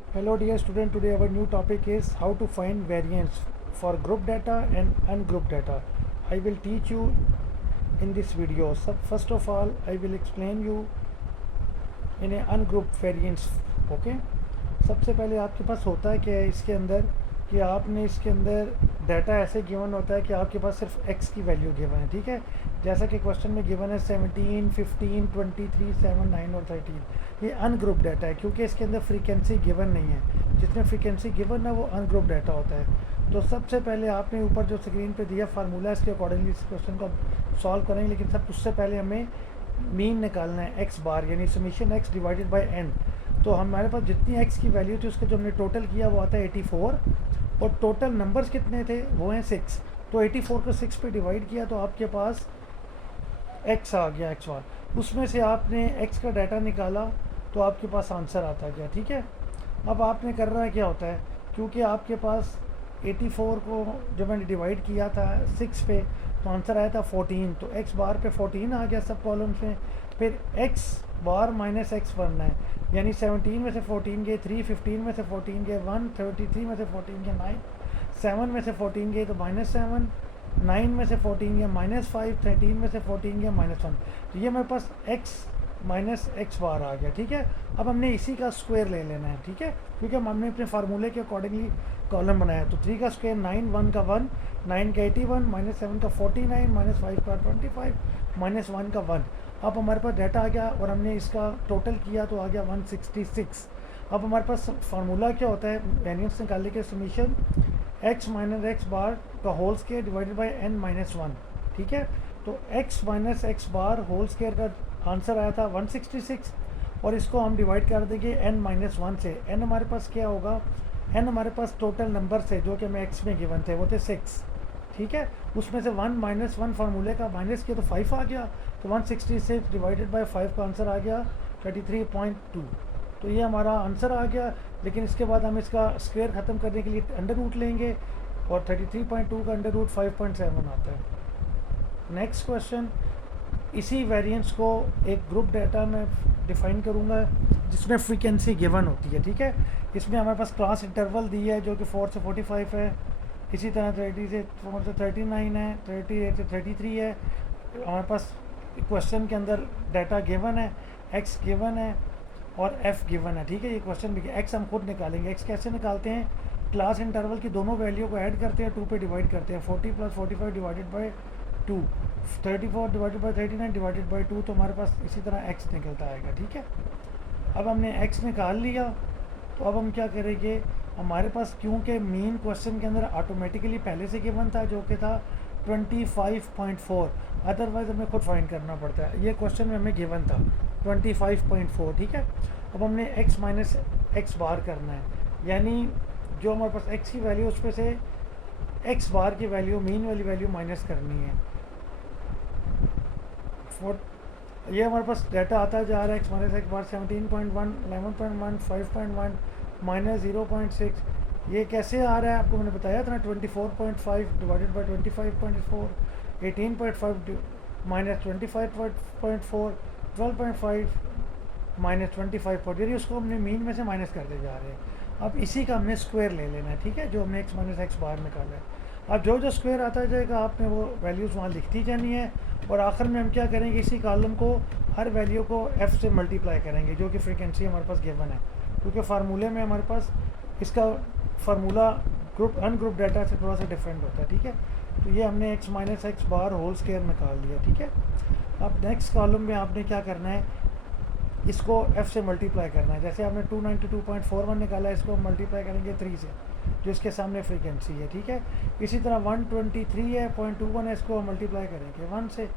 Hello dear student, today our new topic is how to find variance for group data and ungroup data. I will teach you in this video. So first of all, I will explain you in a ungroup variance. Okay. सबसे पहले आपके पास होता है क्या है इसके अंदर कि आपने इसके अंदर डाटा ऐसे गिवन होता है कि आपके पास सिर्फ x की वैल्यू गिवन है, ठीक है। जैसा कि क्वेश्चन में गिवन है 17, 15, 23, 7, 9 और 13। ये अनग्रुप डाटा है क्योंकि इसके अंदर फ्रीक्वेंसी गिवन नहीं है। जितने फ्रीक्वेंसी गिवन है वो अनग्रुप डाटा होता है। तो सबसे पहले आपने ऊपर जो स्क्रीन पे दिया फार्मूला, इसके अकॉर्डिंगली इस क्वेश्चन को सॉल्व करेंगे, लेकिन सब उससे पहले हमें मीन निकालना है एक्स बार, यानी summation X divided by N. तो हमारे पास जितनी एक्स की वैल्यू थी उसका जो हमने टोटल किया वो आता है 84, और टोटल नंबर्स कितने थे वो हैं 6। तो 84 को 6 पे डिवाइड किया तो आपके पास एक्स आ गया, एक्स बार। उसमें से आपने एक्स का डाटा निकाला तो आपके पास आंसर आता गया, ठीक है। अब आपने करना है क्या होता है, क्योंकि आपके पास 84 को जब मैंने डिवाइड किया था 6 पे तो आंसर आया था 14, तो एक्स बार पे 14 आ गया सब कॉलम्स में। फिर एक्स बार माइनस एक्स बनना है, यानी 17 में से 14 गए 3, 15 में से 14 गए 1, 33 में से 14 गए 9, 7 में से 14 गए तो -7, 9 में से 14 गया -5, 13 में से 14 गया -1। तो ये मेरे पास x माइनस एक्स बार आ गया, ठीक है। अब हमने इसी का स्क्वायर ले लेना है, ठीक है, क्योंकि हमने अपने फार्मूले के अकॉर्डिंगली कॉलम बनाया। तो 3 का स्क्वायर 9, 1 का 1, 9 का 81, -7 का 49, -5 का 25, -1 का 1। अब हमारे पास डाटा आ गया और हमने इसका टोटल किया तो आ गया 166। अब हमारे पास फार्मूला क्या होता है वेरिएंस निकालने के, summation x minus x bar का whole square divided by n minus 1, ठीक है। तो x minus x bar whole square का आंसर आया था 166, और इसको हम डिवाइड कर देंगे n माइनस 1 से। n हमारे पास क्या होगा, n हमारे पास टोटल नंबर थे जो कि हमें x में गिवन थे, वो थे 6, ठीक है। उसमें से 1 माइनस 1 फार्मूले का माइनस किया तो 5 आ गया, तो 166 डिवाइडेड बाई 5 का आंसर आ गया 33.2। तो ये हमारा आंसर आ गया। लेकिन इसके बाद हम इसका स्क्वायर ख़त्म करने के लिए अंडर रूट लेंगे, और 33.2 का अंडर रूट 5.7 आता है। नेक्स्ट क्वेश्चन, इसी वेरिएंस को एक ग्रुप डाटा में डिफाइन करूँगा जिसमें फ्रीक्वेंसी गिवन होती है, ठीक है। इसमें हमारे पास क्लास इंटरवल दी है जो कि 4 से 45 है, इसी तरह 30 से 4 से 39 है, 38 से 33 है। हमारे पास क्वेश्चन के अंदर डाटा गिवन है, एक्स गिवन है और एफ गिवन है, ठीक है। ये क्वेश्चन भी एक्स हम खुद निकालेंगे। एक्स कैसे निकालते हैं, क्लास इंटरवल की दोनों वैल्यू को ऐड करते हैं, 2 पे डिवाइड करते हैं। 40 + 45 divided by 2, 34 divided by 39 divided by 2, तो हमारे पास इसी तरह एक्स निकलता आएगा, ठीक है। अब हमने एक्स निकाल लिया, तो अब हम क्या करेंगे, हमारे पास क्योंकि मेन क्वेश्चन के अंदर ऑटोमेटिकली पहले से गिवन था जो कि था 25.4, अदरवाइज़ हमें खुद फाइंड करना पड़ता है। ये क्वेश्चन में हमें गिवन था 25.4, ठीक है। अब हमने x माइनस एक्स बार करना है, यानी जो हमारे पास x की वैल्यू उसमें से x बार की वैल्यू, मीन वाली वैल्यू माइनस करनी है। ये हमारे पास डाटा आता जा रहा है x माइनस एक्स बार 17.1, 11.1, 5.1, -0.6। ये कैसे आ रहा है आपको मैंने बताया था ना, 24.5 डिवाइडेड बाई 25.4, 18.5 माइनस 25.4, 12.5 माइनस 25, यानी उसको हमने मीन में से माइनस करते जा रहे हैं। अब इसी का हमने स्क्वायर ले लेना है, ठीक है, जो हमने x माइनस एक्स बार निकाला है। अब जो जो स्क्वायर आता जाएगा आपने वो वैल्यूज़ वहाँ लिखती जानी है, और आखिर में हम क्या करेंगे, इसी कॉलम को हर वैल्यू को f से मल्टीप्लाई करेंगे जो कि फ्रीक्वेंसी हमारे पास गिवन है, क्योंकि फार्मूले में हमारे पास इसका फार्मूला ग्रुप अनग्रुप डाटा से थोड़ा सा डिफरेंट होता है, ठीक है। तो ये हमने x minus x bar whole square निकाल लिया, ठीक है। अब नेक्स्ट कॉलम में आपने क्या करना है, इसको f से मल्टीप्लाई करना है। जैसे आपने 292.41 निकाला है, इसको मल्टीप्लाई करेंगे 3 से जो इसके सामने फ्रीक्वेंसी है, ठीक है। इसी तरह 123 है 0.21 है, इसको मल्टीप्लाई करेंगे 1 से,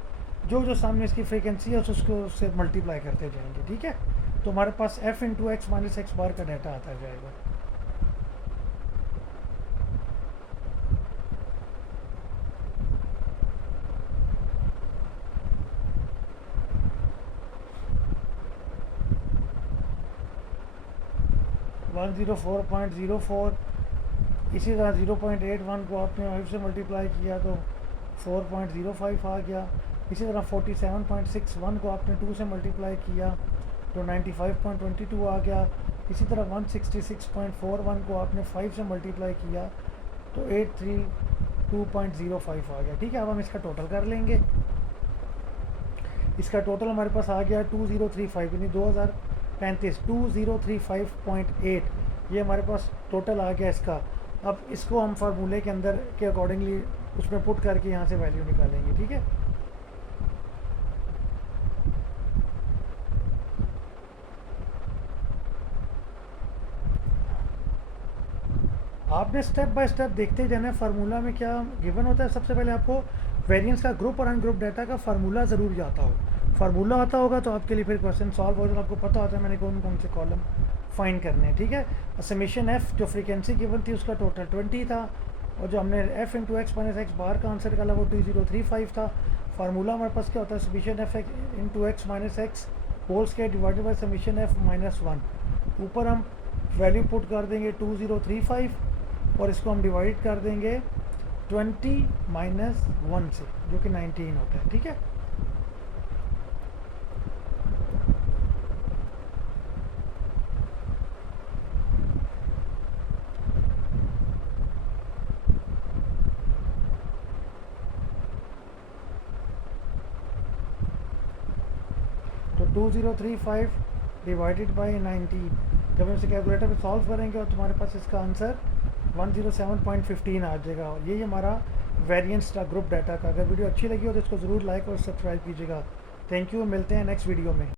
जो जो सामने इसकी फ्रीक्वेंसी है उसको उससे मल्टीप्लाई करते जाएंगे, ठीक है। तो हमारे पास f into x minus x bar का डाटा आता जाएगा। वन 104.04, इसी तरह 0.81 को आपने 5 से मल्टीप्लाई किया तो 4.05 आ गया। इसी तरह 47.61 को आपने 2 से मल्टीप्लाई किया तो 95.22 आ गया। इसी तरह 166.41 को आपने 5 से मल्टीप्लाई किया तो 832.05 आ गया। ठीक है, अब हम इसका टोटल कर लेंगे। इसका टोटल हमारे पास आ गया 2035 यानी 2035 2035.8, ये हमारे पास टोटल आ गया इसका। अब इसको हम फार्मूले के अंदर के अकॉर्डिंगली उसमें पुट करके यहाँ से वैल्यू निकालेंगे। ठीक है, आपने स्टेप बाय स्टेप देखते जाना है। फार्मूला में क्या गिवन होता है, सबसे पहले आपको वेरिएंस का ग्रुप और अनग्रुप डाटा का फार्मूला ज़रूर आता हो। फार्मूला आता होगा तो आपके लिए फिर क्वेश्चन सॉल्व हो जाए, आपको पता होता है मैंने कौन कौन से कॉलम फाइंड करने हैं। ठीक है, समीशन एफ जो फ्रीक्वेंसी गिवन थी उसका टोटल 20 था, और जो हमने F into x minus x bar का आंसर निकाला वो 2035 था। फार्मूला हमारे पास क्या होता है, summation f into x minus x whole square divided by summation f minus 1। ऊपर हम वैल्यू पुट कर देंगे 2035 और इसको हम डिवाइड कर देंगे 20 माइनस 1 से, जो कि 19 होता है। ठीक है, तो 2035 डिवाइडेड बाई 19, जब हम इसे कैलकुलेटर पे सॉल्व करेंगे और तुम्हारे पास इसका आंसर 107.15 आ जाएगा। यही हमारा वेरिएंस था ग्रुप डाटा का। अगर वीडियो अच्छी लगी हो तो इसको ज़रूर लाइक और सब्सक्राइब कीजिएगा। थैंक यू, मिलते हैं नेक्स्ट वीडियो में।